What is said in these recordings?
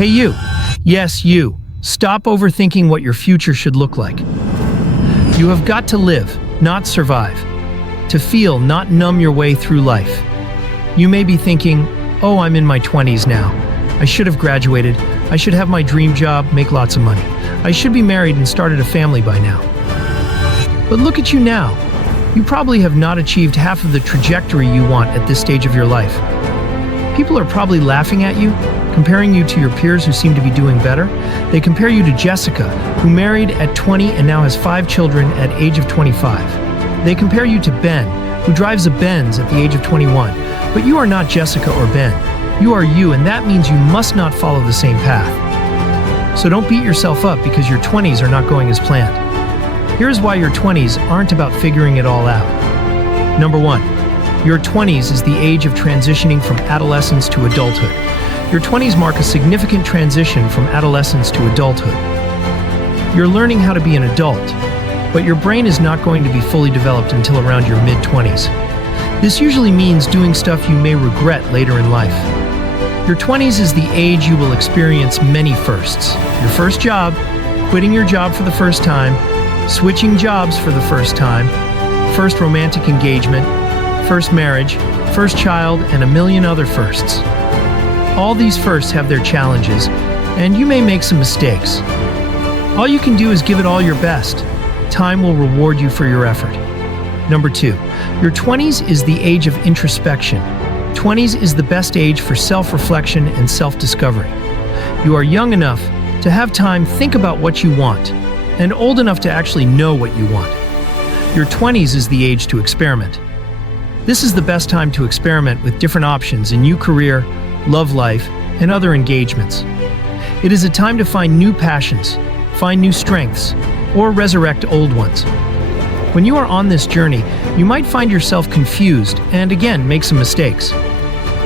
Hey you, yes you, stop overthinking what your future should look like. You have got to live, not survive. To feel, not numb your way through life. You may be thinking, oh, I'm in my 20s now. I should have graduated. I should have my dream job, make lots of money. I should be married and started a family by now. But look at you now. You probably have not achieved half of the trajectory you want at this stage of your life. People are probably laughing at you, comparing you to your peers who seem to be doing better. They compare you to Jessica, who married at 20 and now has 5 children at age of 25. They compare you to Ben, who drives a Benz at the age of 21. But you are not Jessica or Ben. You are you, and that means you must not follow the same path. So don't beat yourself up because your 20s are not going as planned. Here's why your 20s aren't about figuring it all out. Number 1, your 20s is the age of transitioning from adolescence to adulthood. Your 20s mark a significant transition from adolescence to adulthood. You're learning how to be an adult, but your brain is not going to be fully developed until around your mid-20s. This usually means doing stuff you may regret later in life. Your 20s is the age you will experience many firsts. Your first job, quitting your job for the first time, switching jobs for the first time, first romantic engagement, first marriage, first child, and a million other firsts. All these firsts have their challenges, and you may make some mistakes. All you can do is give it all your best. Time will reward you for your effort. Number 2, your 20s is the age of introspection. 20s is the best age for self-reflection and self-discovery. You are young enough to have time think about what you want, and old enough to actually know what you want. Your 20s is the age to experiment. This is the best time to experiment with different options in new career, love life, and other engagements. It is a time to find new passions, find new strengths, or resurrect old ones. When you are on this journey, you might find yourself confused and again make some mistakes.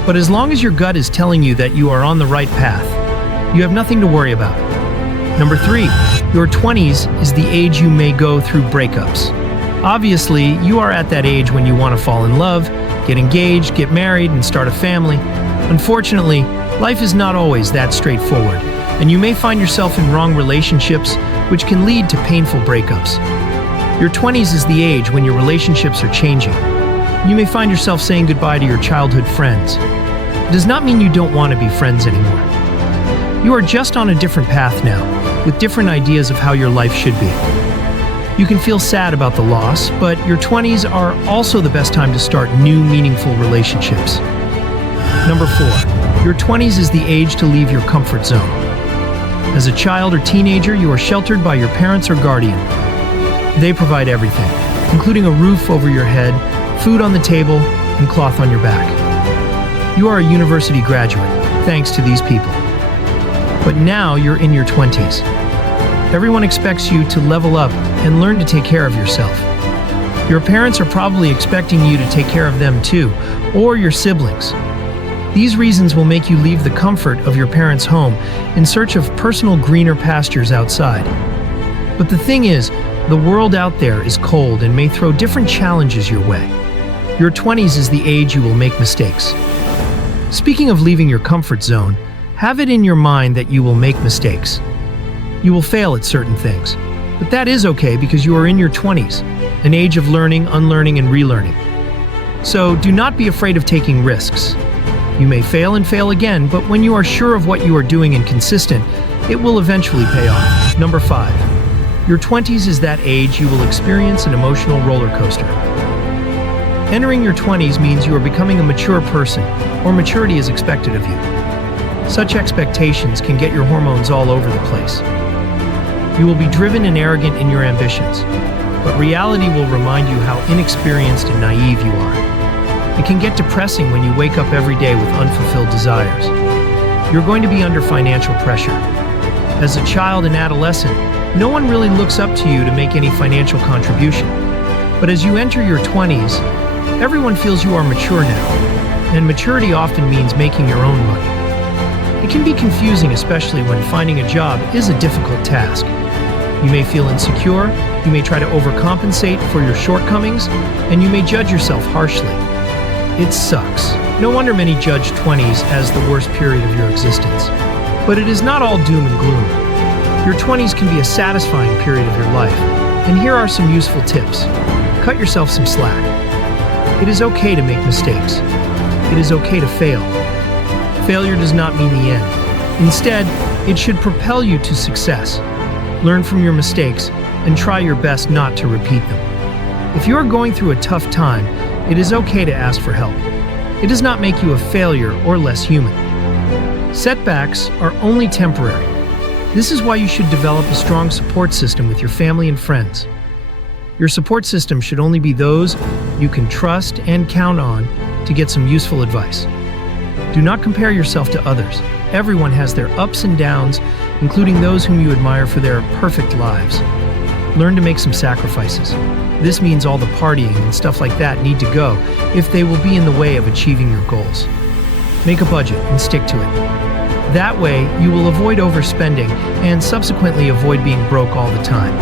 But as long as your gut is telling you that you are on the right path, you have nothing to worry about. Number 3, your 20s is the age you may go through breakups. Obviously, you are at that age when you want to fall in love, get engaged, get married, and start a family. Unfortunately, life is not always that straightforward, and you may find yourself in wrong relationships, which can lead to painful breakups. Your 20s is the age when your relationships are changing. You may find yourself saying goodbye to your childhood friends. It does not mean you don't want to be friends anymore. You are just on a different path now, with different ideas of how your life should be. You can feel sad about the loss, but your 20s are also the best time to start new, meaningful relationships. Number 4, your 20s is the age to leave your comfort zone. As a child or teenager, you are sheltered by your parents or guardian. They provide everything, including a roof over your head, food on the table, and cloth on your back. You are a university graduate, thanks to these people. But now you're in your 20s. Everyone expects you to level up and learn to take care of yourself. Your parents are probably expecting you to take care of them too, or your siblings. These reasons will make you leave the comfort of your parents' home in search of personal greener pastures outside. But the thing is, the world out there is cold and may throw different challenges your way. Your 20s is the age you will make mistakes. Speaking of leaving your comfort zone, have it in your mind that you will make mistakes. You will fail at certain things, but that is okay because you are in your 20s, an age of learning, unlearning, and relearning. So do not be afraid of taking risks. You may fail and fail again, but when you are sure of what you are doing and consistent, it will eventually pay off. Number 5, your 20s is that age you will experience an emotional roller coaster. Entering your 20s means you are becoming a mature person, or maturity is expected of you. Such expectations can get your hormones all over the place. You will be driven and arrogant in your ambitions, but reality will remind you how inexperienced and naive you are. It can get depressing when you wake up every day with unfulfilled desires. You're going to be under financial pressure. As a child and adolescent, no one really looks up to you to make any financial contribution. But as you enter your 20s, everyone feels you are mature now, and maturity often means making your own money. It can be confusing, especially when finding a job is a difficult task. You may feel insecure, you may try to overcompensate for your shortcomings, and you may judge yourself harshly. It sucks. No wonder many judge 20s as the worst period of your existence. But it is not all doom and gloom. Your 20s can be a satisfying period of your life, and here are some useful tips. Cut yourself some slack. It is okay to make mistakes. It is okay to fail. Failure does not mean the end. Instead, it should propel you to success. Learn from your mistakes and try your best not to repeat them. If you are going through a tough time, it is okay to ask for help. It does not make you a failure or less human. Setbacks are only temporary. This is why you should develop a strong support system with your family and friends. Your support system should only be those you can trust and count on to get some useful advice. Do not compare yourself to others. Everyone has their ups and downs, including those whom you admire for their perfect lives. Learn to make some sacrifices. This means all the partying and stuff like that need to go if they will be in the way of achieving your goals. Make a budget and stick to it. That way, you will avoid overspending and subsequently avoid being broke all the time.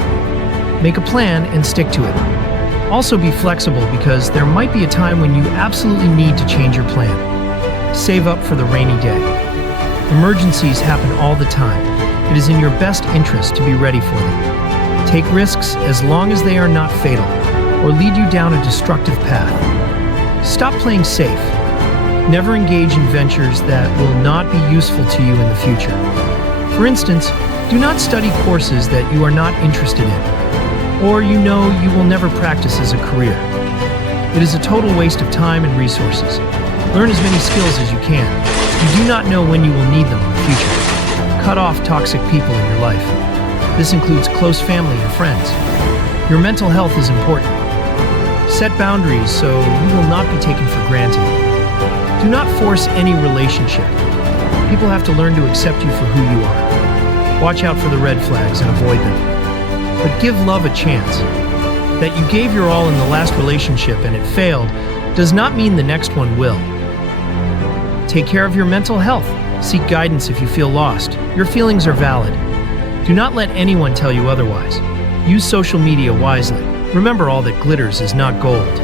Make a plan and stick to it. Also be flexible because there might be a time when you absolutely need to change your plan. Save up for the rainy day. Emergencies happen all the time. It is in your best interest to be ready for them. Take risks as long as they are not fatal or lead you down a destructive path. Stop playing safe. Never engage in ventures that will not be useful to you in the future. For instance, do not study courses that you are not interested in, or you know you will never practice as a career. It is a total waste of time and resources. Learn as many skills as you can. You do not know when you will need them in the future. Cut off toxic people in your life. This includes close family and friends. Your mental health is important. Set boundaries so you will not be taken for granted. Do not force any relationship. People have to learn to accept you for who you are. Watch out for the red flags and avoid them. But give love a chance. That you gave your all in the last relationship and it failed does not mean the next one will. Take care of your mental health. Seek guidance if you feel lost. Your feelings are valid. Do not let anyone tell you otherwise. Use social media wisely. Remember, all that glitters is not gold.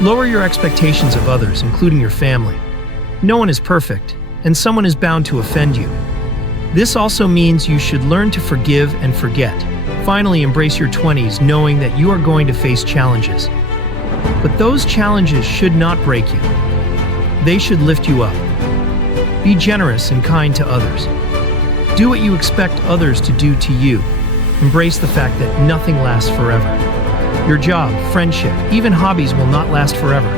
Lower your expectations of others, including your family. No one is perfect, and someone is bound to offend you. This also means you should learn to forgive and forget. Finally, embrace your 20s knowing that you are going to face challenges. But those challenges should not break you. They should lift you up. Be generous and kind to others. Do what you expect others to do to you. Embrace the fact that nothing lasts forever. Your job, friendship, even hobbies will not last forever.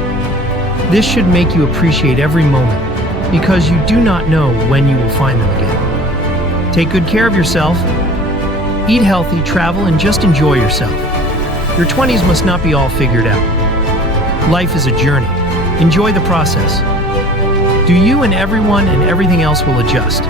This should make you appreciate every moment because you do not know when you will find them again. Take good care of yourself. Eat healthy, travel, and just enjoy yourself. Your 20s must not be all figured out. Life is a journey. Enjoy the process. Do you and everyone and everything else will adjust.